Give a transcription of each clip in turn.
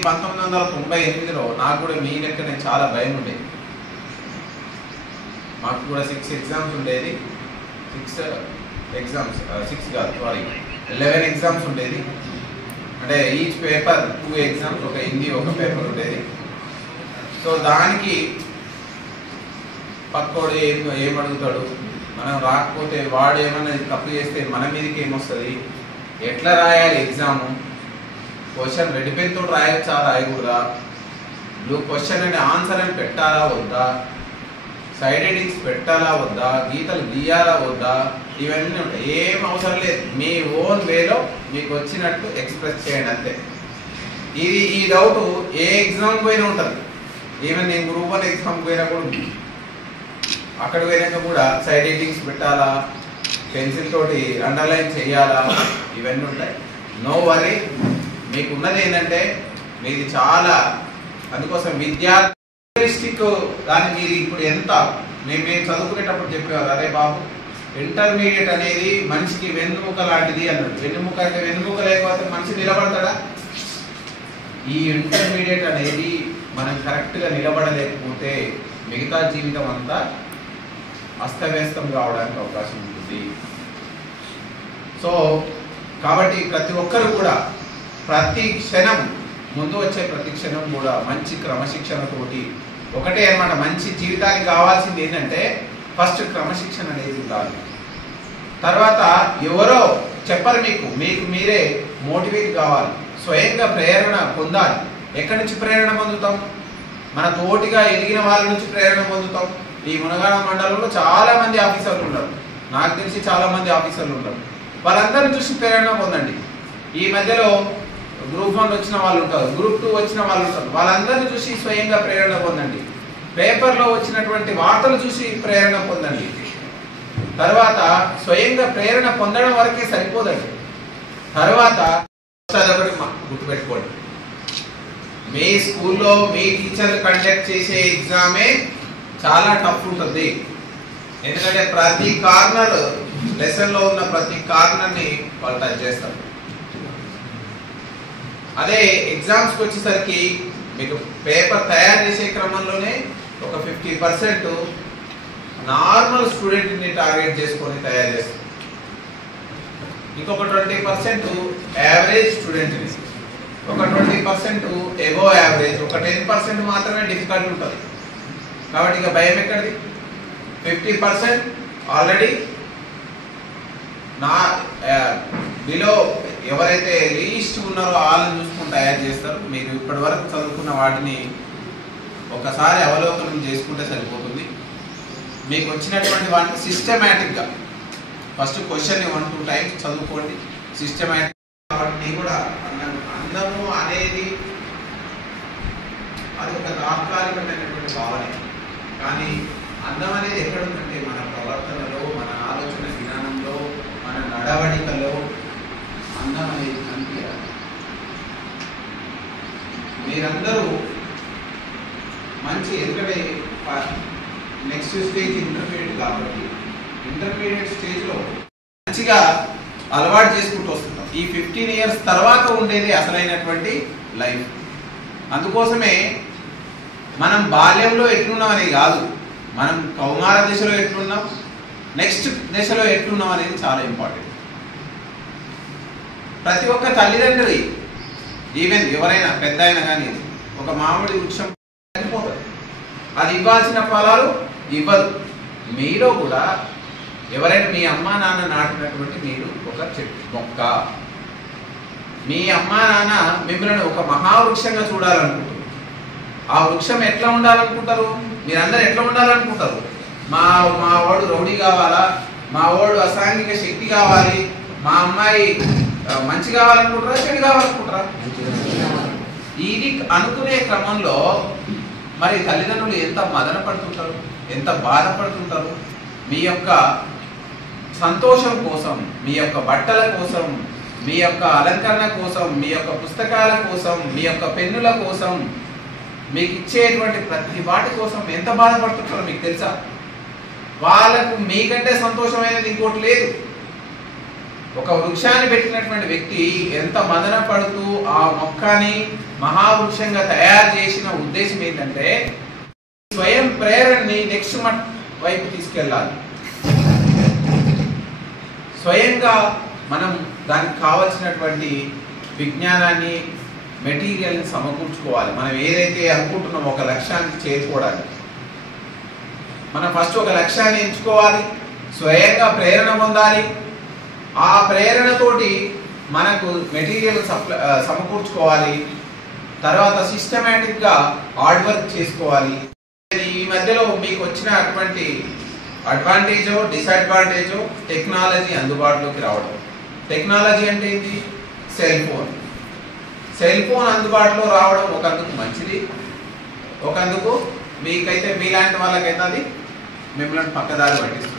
నేను 1998లో నాకు కూడా మీ లెక్కనే చాలా భయం ఉండేది. మాకు కూడా 6 ఎగ్జామ్స్ ఉండేది. 11 ఎగ్జామ్స్ ఉండేది. అంటే ఈచ్ పేపర్ 2 ఎగ్జామ్స్, ఒక హిందీ ఒక పేపర్ ఉండేది. సో దానికి పక్కోడు ఏమడుగుతాడు, మనం రాకపోతే వాడు ఏమన్నా తప్పు చేస్తే మన మీదకి ఏమొస్తుంది, ఎట్లా రాయాలి ఎగ్జాము, క్వశ్చన్ రెడీ పెన్తో రాయచ్చా రాయకూడదా, బ్లూ క్వశ్చన్ అంటే ఆన్సర్ అని పెట్టాలా వద్దా, సైడ్ హెడ్డింగ్స్ పెట్టాలా వద్దా, గీతలు గీయాలా వద్దా, ఇవన్నీ ఉంటాయి. ఏం అవసరం లేదు, మీ ఓన్ వేలో మీకు వచ్చినట్టు ఎక్స్ప్రెస్ చేయండి అంతే. ఈ డౌట్ ఏ ఎగ్జామ్ పోయినా ఉంటుంది. ఈవెన్ నేను గ్రూప్ 1 ఎగ్జామ్ పోయినా కూడా అక్కడ పోయినాక కూడా సైడ్ హెడ్డింగ్స్ పెట్టాలా, పెన్సిల్ తోటి అండర్లైన్ చేయాలా, ఇవన్నీ ఉంటాయి. నో వరీ, మీకు ఉన్నది ఏంటంటే మీది చాలా, అందుకోసం విద్యార్థిస్టిక్ దాన్ని మీరు ఇప్పుడు ఎంత మేము చదువుకునేటప్పుడు చెప్పేవారు, అరే బాబు ఇంటర్మీడియట్ అనేది మనిషికి వెన్నుముక లాంటిది అన్నాడు. వెన్నుముక అంటే వెన్నుముక లేకపోతే మనిషి నిలబడతాడా? ఈ ఇంటర్మీడియట్ అనేది మనం కరెక్ట్గా నిలబడలేకపోతే మిగతా జీవితం అంతా అస్తవ్యస్తం కావడానికి అవకాశం ఉంటుంది. సో కాబట్టి ప్రతి ఒక్కరు కూడా ప్రతి క్షణం, ముందు వచ్చే ప్రతి క్షణం కూడా మంచి క్రమశిక్షణతోటి ఒకటే అన్నమాట. మంచి జీవితానికి కావాల్సింది ఏంటంటే ఫస్ట్ క్రమశిక్షణ అనేది ఉండాలి. తర్వాత ఎవరో చెప్పరు, మీకు మీరే మోటివేట్ కావాలి, స్వయంగా ప్రేరణ పొందాలి. ఎక్కడి నుంచి ప్రేరణ పొందుతాం? మన తోటిగా ఎదిగిన వాళ్ళ నుంచి ప్రేరణ పొందుతాం. ఈ మునగాడ మండలంలో చాలా మంది ఆఫీసర్లు ఉన్నారు, నాకు తెలిసి చాలా మంది ఆఫీసర్లు ఉన్నారు. వాళ్ళందరిని చూసి ప్రేరణ పొందండి. ఈ మధ్యలో గ్రూప్ 1 వచ్చిన వాళ్ళు ఉంటారు, గ్రూప్ 2 వచ్చిన వాళ్ళు ఉంటారు. వాళ్ళందరిని చూసి స్వయంగా ప్రేరణ పొందండి. పేపర్లో వచ్చినటువంటి వార్తలు చూసి ప్రేరణ పొందండి. తర్వాత స్వయంగా ప్రేరణ పొందడం వరకే సరిపోదండి. తర్వాత అదొకటి గుర్తుపెట్టుకోండి, మీ స్కూల్లో మీ టీచర్లు కండక్ట్ చేసే ఎగ్జామే చాలా టఫ్ ఉంటుంది. ఎందుకంటే ప్రతి కార్నర్, లెసన్లో ఉన్న ప్రతి కార్నర్ని వాళ్ళు టచ్ చేస్తారు. అదే ఎగ్జామ్స్కి వచ్చేసరికి మీకు పేపర్ తయారు చేసే క్రమంలోనే ఒక 50% నార్మల్ స్టూడెంట్ని టార్గెట్ చేసుకొని తయారు చేస్తారు. ఇంకొక 20% యావరేజ్ స్టూడెంట్ని, ఒక 20% ఎబో యావరేజ్, ఒక 10% మాత్రమే డిఫికల్ట్ ఉంటుంది. కాబట్టి ఇక భయం ఎక్కడిది? 50% ఆల్రెడీ నా బిలో ఎవరైతే లీస్ట్ ఉన్నారో వాళ్ళని చూసుకుని తయారు చేస్తారు. మీరు ఇప్పటి వరకు చదువుకున్న వాటిని ఒకసారి అవలోకనం చేసుకుంటే సరిపోతుంది. మీకు వచ్చినటువంటి వాటిని సిస్టమేటిక్గా ఫస్ట్ క్వశ్చన్ 1-2 టైమ్స్ చదువుకోండి సిస్టమేటిక్. కాబట్టి కూడా అందము అనేది అది ఒక తాత్కాలికమైనటువంటి భావన, కానీ అందం అనేది ఎక్కడుందంటే మన ప్రవర్తనలో, మన ఆలోచన విధానంలో, మన నడవడికలో అందం అనేది కనిపించాలి. మీరందరూ మంచి, ఎందుకంటే నెక్స్ట్ స్టేజ్ ఇంటర్మీడియట్ కాబట్టి ఇంటర్మీడియట్ స్టేజ్లో మంచిగా అలవాటు చేసుకుంటూ వస్తున్నాం. ఈ 15 years తర్వాత ఉండేది అసలైనటువంటి లైఫ్. అందుకోసమే మనం బాల్యంలో ఎట్లున్నాం అనేది కాదు, మనం కౌమార దశలో ఎట్లున్నాం, నెక్స్ట్ దశలో ఎట్లున్నాం అనేది చాలా ఇంపార్టెంట్. ప్రతి ఒక్క తల్లిదండ్రి, ఈవెన్ ఎవరైనా పెద్ద అయినా కానీ ఒక మామిడి వృక్షం చనిపోతుంది, అది ఇవ్వాల్సిన ఫలాలు ఇవ్వదు. మీలో కూడా ఎవరైనా మీ అమ్మా నాన్న నాటినటువంటి మీరు ఒక చెట్టు మొక్క, మీ అమ్మా నాన్న మిమ్మల్ని ఒక మహావృక్షంగా చూడాలనుకుంటారు. ఆ వృక్షం ఎట్లా ఉండాలనుకుంటారు? మీరందరూ ఎట్లా ఉండాలనుకుంటారు? మా వాడు రౌడీ కావాలా, మా వాడు అసాంఘిక శక్తి కావాలి, మా అమ్మాయి మంచి కావాలనుకుంటారా, చెడు కావాలనుకుంటారా? ఇది అనుకునే క్రమంలో మరి తల్లిదండ్రులు ఎంత మదన పడుతుంటారు, ఎంత బాధపడుతుంటారు. మీ యొక్క సంతోషం కోసం, మీ యొక్క బట్టల కోసం, మీ యొక్క అలంకరణ కోసం, మీ యొక్క పుస్తకాల కోసం, మీ యొక్క పెన్నుల కోసం, మీకు ఇచ్చేటువంటి ప్రతి వాటి కోసం ఎంత బాధపడుతుంటారో మీకు తెలుసా? వాళ్ళకు మీకంటే సంతోషమైనది ఇంకోటి లేదు. ఒక వృక్షాన్ని పెట్టినటువంటి వ్యక్తి ఎంత మదన పడుతూ ఆ మొక్కని మహావృక్షంగా తయారు చేసిన ఉద్దేశం ఏంటంటే స్వయం ప్రేరణని నెక్స్ట్ వైపు తీసుకెళ్ళాలి. స్వయంగా మనం దానికి కావలసినటువంటి విజ్ఞానాన్ని మెటీరియల్ని సమకూర్చుకోవాలి. మనం ఏదైతే అనుకుంటున్నామో ఒక లక్ష్యానికి చేరుకోవడానికి మనం ఫస్ట్ ఒక లక్ష్యాన్ని ఎంచుకోవాలి, స్వయంగా ప్రేరణ పొందాలి. ఆ ప్రేరణతోటి మనకు మెటీరియల్ సమకూర్చుకోవాలి. తర్వాత సిస్టమేటిక్గా హార్డ్ వర్క్ చేసుకోవాలి. ఈ మధ్యలో మీకు వచ్చిన అటువంటి అడ్వాంటేజో డిసడ్వాంటేజో టెక్నాలజీ అందుబాటులోకి రావడం. టెక్నాలజీ అంటే ఏంటి? Cell phone. సెల్ ఫోన్ అందుబాటులో రావడం ఒకందుకు మంచిది, ఒకందుకు మీకైతే మీలాంటి వాళ్ళకైతే అది మిమ్మల్ని పక్కదారి పట్టిస్తుంది.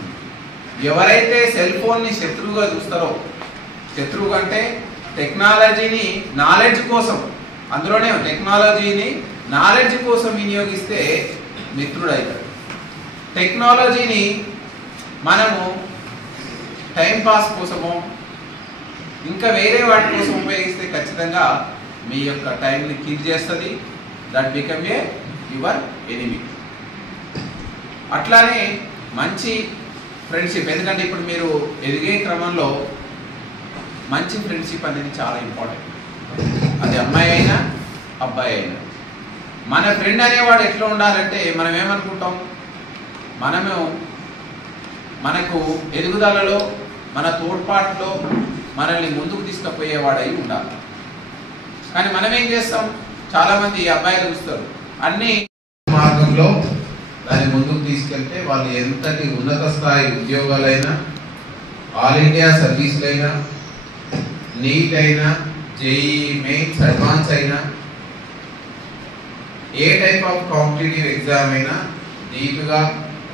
ఎవరైతే సెల్ ఫోన్ని శత్రువుగా చూస్తారో, శత్రువు అంటే టెక్నాలజీని నాలెడ్జ్ కోసం, అందులోనే టెక్నాలజీని నాలెడ్జ్ కోసం వినియోగిస్తే మిత్రుడు అవుతాడు. టెక్నాలజీని మనము టైంపాస్ కోసమో ఇంకా వేరే వాటి కోసం ఉపయోగిస్తే ఖచ్చితంగా మీ యొక్క టైంని కిల్ చేస్తుంది. That become a your enemy. అట్లానే మంచి ఫ్రెండ్షిప్, ఎందుకంటే ఇప్పుడు మీరు ఎదిగే క్రమంలో మంచి ఫ్రెండ్షిప్ అనేది చాలా ఇంపార్టెంట్. అది అమ్మాయి అయినా అబ్బాయి అయినా. మన ఫ్రెండ్ అనేవాడు ఎట్లా ఉండాలంటే మనం ఏమనుకుంటాం, మనకు ఎదుగుదలలో మన తోడ్పాటులో మనల్ని ముందుకు తీసుకుపోయేవాడై ఉండాలి. కానీ మనం ఏం చేస్తాం, చాలామంది అబ్బాయిలు చూస్తారు అన్ని మార్గంలో దాన్ని ముందుకు తీసుకెళ్తే వాళ్ళు ఎంతటి ఉన్నత స్థాయి ఉద్యోగాలైనా, ఆల్ ఇండియా సర్వీసులైనా, నీట్ అయినా, జేఈ మెయిన్స్ అడ్వాన్స్ అయినా, ఏ టైప్ ఆఫ్ కాంపిటేటివ్ ఎగ్జామ్ అయినా నీట్గా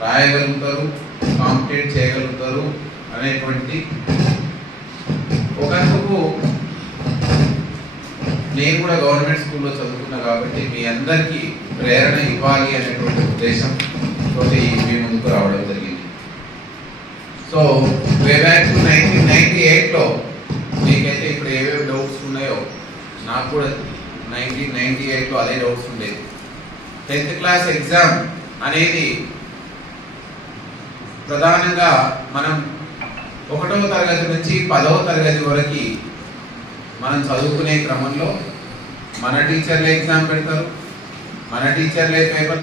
రాయగలుగుతారు, కాంపిటేట్ చేయగలుగుతారు అనేటువంటి ఒకందుకు నేను కూడా గవర్నమెంట్ స్కూల్లో చదువుకున్నా కాబట్టి మీ అందరికీ ప్రేరణ ఇవ్వాలి అనేటువంటి ఉద్దేశం తోటి మీ ముందుకు రావడం జరిగింది. సో వే బ్యాక్ టు 1998లో మీకైతే ఇప్పుడు ఏవేవి డౌట్స్ ఉన్నాయో నాకు కూడా 1998లో అదే డౌట్స్ ఉండేది. 10th క్లాస్ ఎగ్జామ్ అనేది ప్రధానంగా మనం 1వ తరగతి నుంచి 10వ తరగతి వరకు మనం చదువుకునే క్రమంలో మన టీచర్లే ఎగ్జామ్ పెడతారు, మన టీచర్లే పేపర్,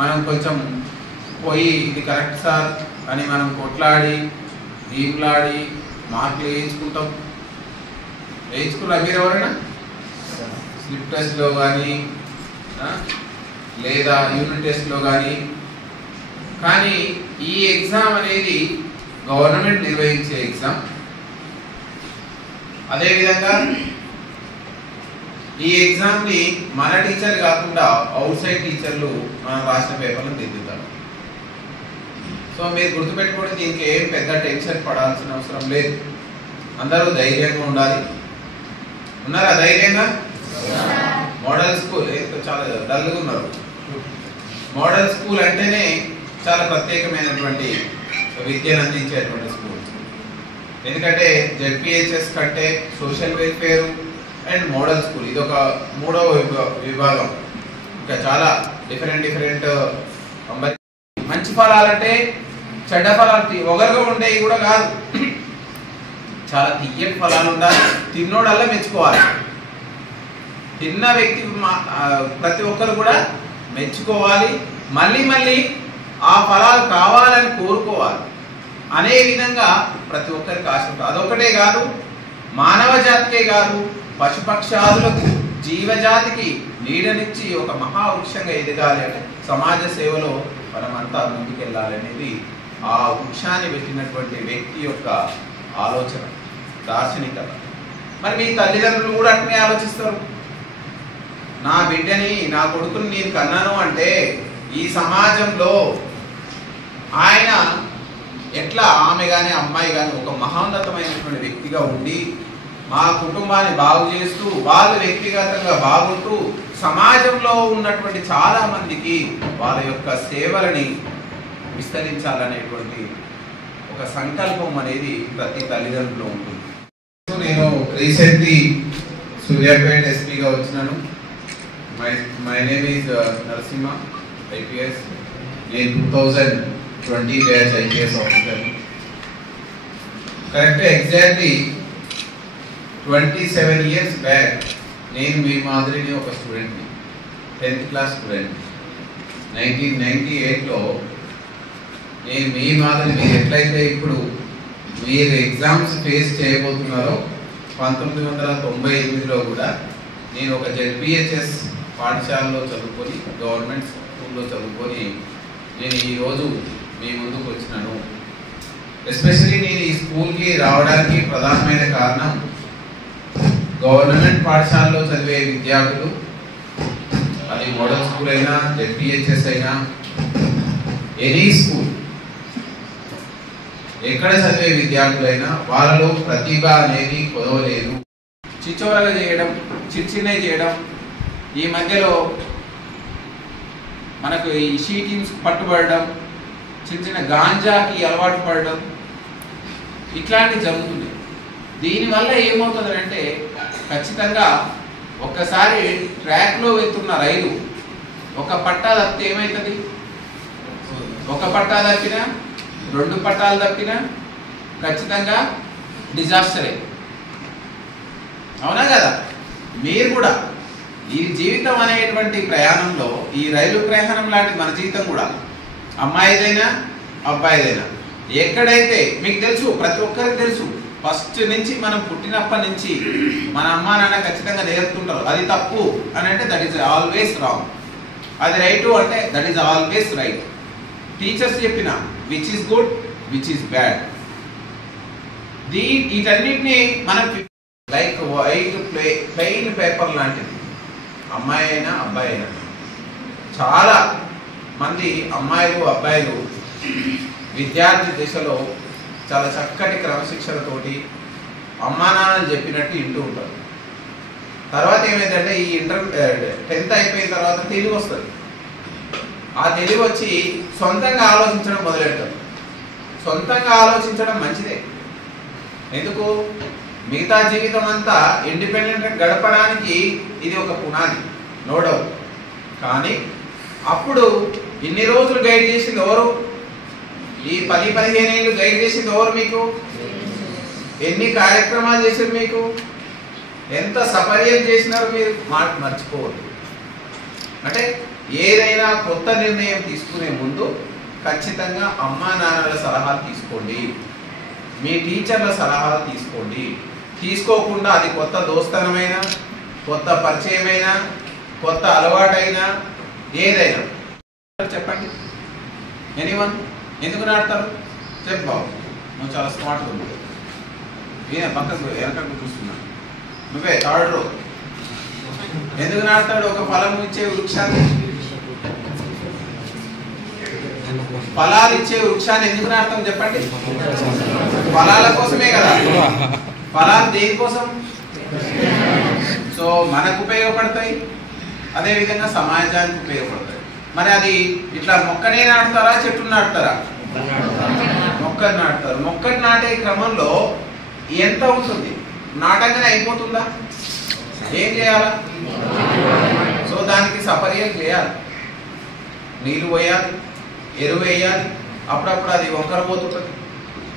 మనం కొంచెం పోయి ఇది కరెక్ట్ సార్ అని మనం కొట్లాడి దీంలాడి మార్కులు వేయించుకుంటాం. వేయించుకున్న మీరు ఎవరైనా స్లిప్ టెస్ట్లో కానీ లేదా యూనిట్ టెస్ట్లో కానీ ఈ ఎగ్జామ్ అనేది గవర్నమెంట్ నిర్వహించే ఎగ్జామ్. అదేవిధంగా ఈ ఎగ్జామ్ని మన టీచర్ కాకుండా అవుట్ సైడ్ టీచర్లు మనం రాసిన పేపర్లను దిద్దుతారు. సో మీరు గుర్తుపెట్టుకోండి, దీనికి ఏం పెద్ద టెన్షన్ పడాల్సిన అవసరం లేదు. అందరూ ధైర్యంగా ఉండాలి. ఉన్నారా ధైర్యంగా? మోడల్ స్కూల్ చాలా డల్గా ఉన్నారు. మోడల్ స్కూల్ అంటేనే చాలా ప్రత్యేకమైనటువంటి విద్యను అందించేటువంటి స్కూల్. ఎందుకంటే జెడ్పిహెచ్ఎస్ కంటే social welfare and model school ఇది ఒక 3వ విభాగం. ఇంకా చాలా డిఫరెంట్ మంచి ఫలాలంటే చెడ్డ ఫలాలు ఒకరుగా ఉండేవి కూడా కాదు, చాలా తియ్యటి ఫలాలు ఉండాలి. తిన్నోడల్లా మెచ్చుకోవాలి. తిన్న వ్యక్తి ప్రతి ఒక్కరు కూడా మెచ్చుకోవాలి, మళ్ళీ ఆ ఫలాలు కావాలని కోరుకోవాలి అనే విధంగా ప్రతి ఒక్కరికి ఆశ ఉంటుంది. అదొకటే కాదు, మానవ జాతికే కాదు, పశుపక్షాదులకు జీవజాతికి నీడనిచ్చి ఒక మహావృక్షంగా ఎదగాలి అంటే సమాజ సేవలో మనమంతా ముందుకెళ్ళాలి అనేది ఆ వృక్షాన్ని పెట్టినటువంటి వ్యక్తి యొక్క ఆలోచన, దార్శనికత. మరి మీ తల్లిదండ్రులు కూడా అట్నే ఆలోచిస్తారు. నా బిడ్డని, నా కొడుకుని నేను కన్నాను అంటే ఈ సమాజంలో ఆయన ఎట్లా, ఆమె కానీ అమ్మాయి కానీ ఒక మహోన్నతమైనటువంటి వ్యక్తిగా ఉండి మా కుటుంబాన్ని బాగు చేస్తూ వాళ్ళు వ్యక్తిగతంగా బాగుంటూ సమాజంలో ఉన్నటువంటి చాలా మందికి వాళ్ళ యొక్క సేవలని విస్తరించాలనేటువంటి ఒక సంకల్పం అనేది ప్రతి తల్లిదండ్రులు ఉంటుంది. నేను రీసెంట్లీ సూర్యాపేట ఎస్పీగా వచ్చినాను. My name is Narasimha IPS. నేను 2020 batch IPS officer. Correct exactly 27 years back నేను మీ మాదిరిని ఒక స్టూడెంట్ని, 10th క్లాస్ స్టూడెంట్. 1998లో నేను మీ మాదిరి మీరు ఎట్లయితే ఇప్పుడు మీరు ఎగ్జామ్స్ ఫేస్ చేయబోతున్నారో 1998లో కూడా నేను ఒక జెడ్పిహెచ్ఎస్ పాఠశాలలో చదువుకొని, గవర్నమెంట్ స్కూల్లో చదువుకొని నేను ఈరోజు మీ ముందుకు వచ్చినాను. ఎస్పెషల్లీ నేను ఈ స్కూల్కి రావడానికి ప్రధానమైన కారణం గవర్నమెంట్ పాఠశాలలో చదివే విద్యార్థులు, అది మోడల్ స్కూల్ అయినా జెడ్పిహెచ్ఎస్ అయినా ఎనీ స్కూల్ ఎక్కడ చదివే విద్యార్థులైనా వాళ్ళలో ప్రతిభ అనేది కొదవలేదు. చిచ్చోరగా చేయడం, చిన్నవి చేయడం, ఈ మధ్యలో మనకు ఈ షీటింగ్స్ పట్టుబడడం, చిన్న గాంజాకి అలవాటు పడడం, ఇట్లాంటివి జరుగుతుంది. దీనివల్ల ఏమవుతుందంటే ఖచ్చితంగా ఒక్కసారి ట్రాక్లో వెళ్తున్న రైలు ఒక పట్టా తప్పితే ఏమవుతుంది? ఒక పట్టా తప్పినా, 2 పట్టాలు తప్పినా ఖచ్చితంగా డిజాస్టరే. అవునా కదా? మీరు కూడా ఈ జీవితం అనేటువంటి ప్రయాణంలో, ఈ రైలు ప్రయాణం లాంటి మన జీవితం కూడా, అమ్మాయిదైనా అబ్బాయిదైనా, ఎక్కడైతే మీకు తెలుసు, ప్రతి ఒక్కరికి తెలుసు, ఫస్ట్ నుంచి మనం పుట్టినప్పటి నుంచి మన అమ్మా నాన్న ఖచ్చితంగా నేర్పుతుంటారు. అది తప్పు అని అంటే దట్ ఈస్ ఆల్వేస్ రాంగ్, అది రైటు అంటే that is always right. Teachers చెప్పిన which is good, which is bad, వీటన్నిటిని మనం లైక్ వైట్ ప్లెయిన్ పేపర్ లాంటిది, అమ్మాయి అయినా అబ్బాయి అయినా. చాలా మంది అమ్మాయిలు అబ్బాయిలు విద్యార్థి దశలో చాలా చక్కటి క్రమశిక్షణతోటి అమ్మా నాన్నలు చెప్పినట్టు వింటూ ఉంటారు. తర్వాత ఏమైందంటే ఈ 10th అయిపోయిన తర్వాత తెలివి వస్తుంది. ఆ తెలివి వచ్చి సొంతంగా ఆలోచించడం మొదలెడతారు. సొంతంగా ఆలోచించడం మంచిదే. ఎందుకు? మిగతా జీవితం అంతా ఇండిపెండెంట్గా గడపడానికి ఇది ఒక పునాది, నో డౌట్. కానీ అప్పుడు ఇన్ని రోజులు గైడ్ చేసింది ఎవరు? ఈ 10-15 ఏళ్ళు గైడ్ చేసింది ఎవరు మీకు? ఎన్ని కార్యక్రమాలు చేసారు మీకు? ఎంత సపర్యం చేసినారు మీరు? మాట మర్చిపోవద్దు. అంటే ఏదైనా కొత్త నిర్ణయం తీసుకునే ముందు ఖచ్చితంగా అమ్మా నాన్నల సలహాలు తీసుకోండి, మీ టీచర్ల సలహాలు తీసుకోండి. తీసుకోకుండా అది కొత్త దోస్తనమైనా, కొత్త పరిచయమైనా, కొత్త అలవాటైనా, ఏదైనా చెప్పండి. ఎనీవన్ ఎందుకు నాడతారు? చెప్పు బాబు, నువ్వు చాలా స్మార్ట్గా ఉంది. ఈయన పక్కకు వెనకకు చూస్తున్నా, నువ్వే థర్డ్ రో. ఎందుకు నాడతాడు? ఒక ఫలం ఇచ్చే వృక్షాన్ని, ఫలాలు ఇచ్చే వృక్షాన్ని ఎందుకు నాడతాం చెప్పండి? ఫలాల కోసమే కదా. ఫలాలు దేనికోసం? సో మనకు ఉపయోగపడతాయి, అదేవిధంగా సమాజానికి ఉపయోగపడతాయి. మరి అది ఇట్లా మొక్కనే నాటుతారా, చెట్టును నాటుతారా? మొక్కను నాటుతారు. మొక్కను నాటే క్రమంలో ఎంత ఉంటుంది? నాటంగానే అయిపోతుందా? ఏం చేయాలా? సో దానికి సపర్యం చేయాలి, నీళ్లు పోయాలి, ఎరువు వేయాలి. అప్పుడప్పుడు అది వంకర పోతుంటుంది,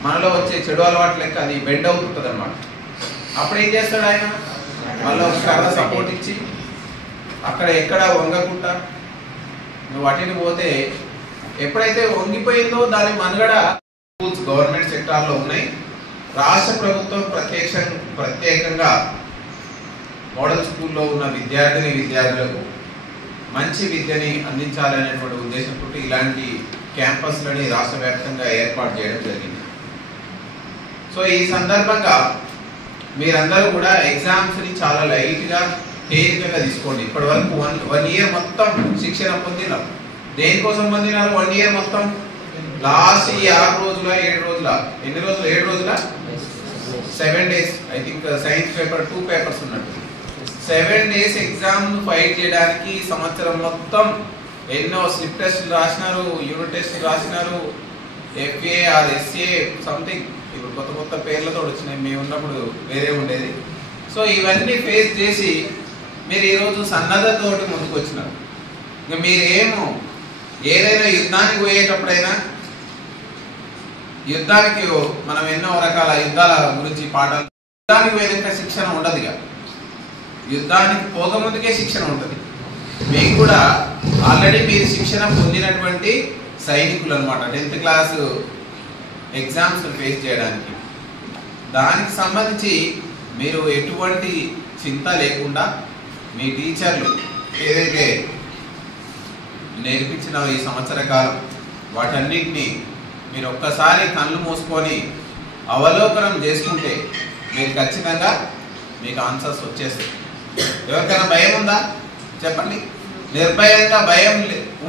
మనలో వచ్చే చెడు అలవాటు లెక్క అది బెండ్ అవుతుంటుంది అన్నమాట. అప్పుడు ఏం చేస్తాడు ఆయన? మళ్ళీ ఒక కర్ర సపోర్ట్ ఇచ్చి అక్కడ ఎక్కడ వంగకుండా నువ్వు వాటిని పోతే ఎప్పుడైతే వంగిపోయిందో దాని మనుగడ స్కూల్స్ గవర్నమెంట్ సెక్టార్లో ఉన్నాయి. రాష్ట్ర ప్రభుత్వం ప్రత్యేకంగా మోడల్ స్కూల్లో ఉన్న విద్యార్థులకు మంచి విద్యని అందించాలనేటువంటి ఉద్దేశంతో ఇలాంటి క్యాంపస్లని రాష్ట్ర వ్యాప్తంగా ఏర్పాటు చేయడం జరిగింది. సో ఈ సందర్భంగా మీరందరూ కూడా ఎగ్జామ్స్ని చాలా లైట్గా, తేలికగా తీసుకోండి. ఇప్పటి వరకు వన్ ఇయర్ మొత్తం శిక్షణ పొందినారు. దేనికోసం పొందినారు? 1 ఇయర్ మొత్తం. లాస్ట్ ఈ 6 రోజుల 7 రోజుల, ఎన్ని రోజులు? 7 రోజుల 7 days. I think science paper 2 papers ఉన్నట్టు. 7 days ఎగ్జామ్ ఫైట్ చేయడానికి సంవత్సరం మొత్తం ఎన్నో స్లిప్ టెస్టులు రాసినారు, యూనిట్ టెస్టులు రాసినారు, FA ఆర్ SA సంథింగ్ ఇప్పుడు కొత్త కొత్త పేర్లతో వచ్చినాయి, మేము ఉన్నప్పుడు వేరే ఉండేది. సో ఇవన్నీ ఫేస్ చేసి మీరు ఈరోజు సన్నద్ధతోటి ముందుకు వచ్చినారు. ఇంకా మీరేమో ఏదైనా యుద్ధానికి పోయేటప్పుడైనా, యుద్ధానికి మనం ఎన్నో రకాల యుద్ధాల గురించి పాఠాలు, యుద్ధానికి పోయినాక శిక్షణ ఉండదు. ఇక యుద్ధానికి పోకముందుకే శిక్షణ ఉంటుంది. మీకు కూడా ఆల్రెడీ మీరు శిక్షణ పొందినటువంటి సైనికులు అనమాట, 10th క్లాస్ ఎగ్జామ్స్ ఫేస్ చేయడానికి. దానికి సంబంధించి మీరు ఎటువంటి చింత లేకుండా మీ టీచర్లు ఏదైతే నేర్పించిన ఈ సంవత్సర కాలం వాటన్నిటినీ మీరు ఒక్కసారి కళ్ళు మూసుకొని అవలోకనం చేసుకుంటే మీరు ఖచ్చితంగా మీకు ఆన్సర్స్ వచ్చేస్తాయి. ఎవరికైనా భయం ఉందా చెప్పండి. నిర్భయంగా భయం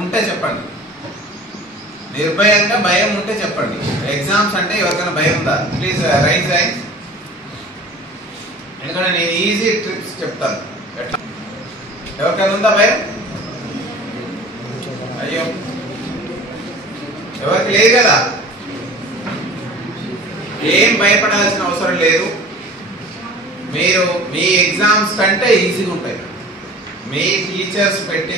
ఉంటే చెప్పండి. నిర్భయంగా భయం ఉంటే చెప్పండి. ఎగ్జామ్స్ అంటే ఎవరికైనా భయం ఉందా? Please right right. ఎందుకంటే నేను ఈజీ ట్రిప్స్ చెప్తాను. ఎవరికైనా ఉందా భయం? అయ్యో ఎవరికి లేదు కదా. ఏం భయపడాల్సిన అవసరం లేదు. మీరు మీ ఎగ్జామ్స్ కంటే ఈజీగా ఉంటాయి. మీ టీచర్స్ పెట్టే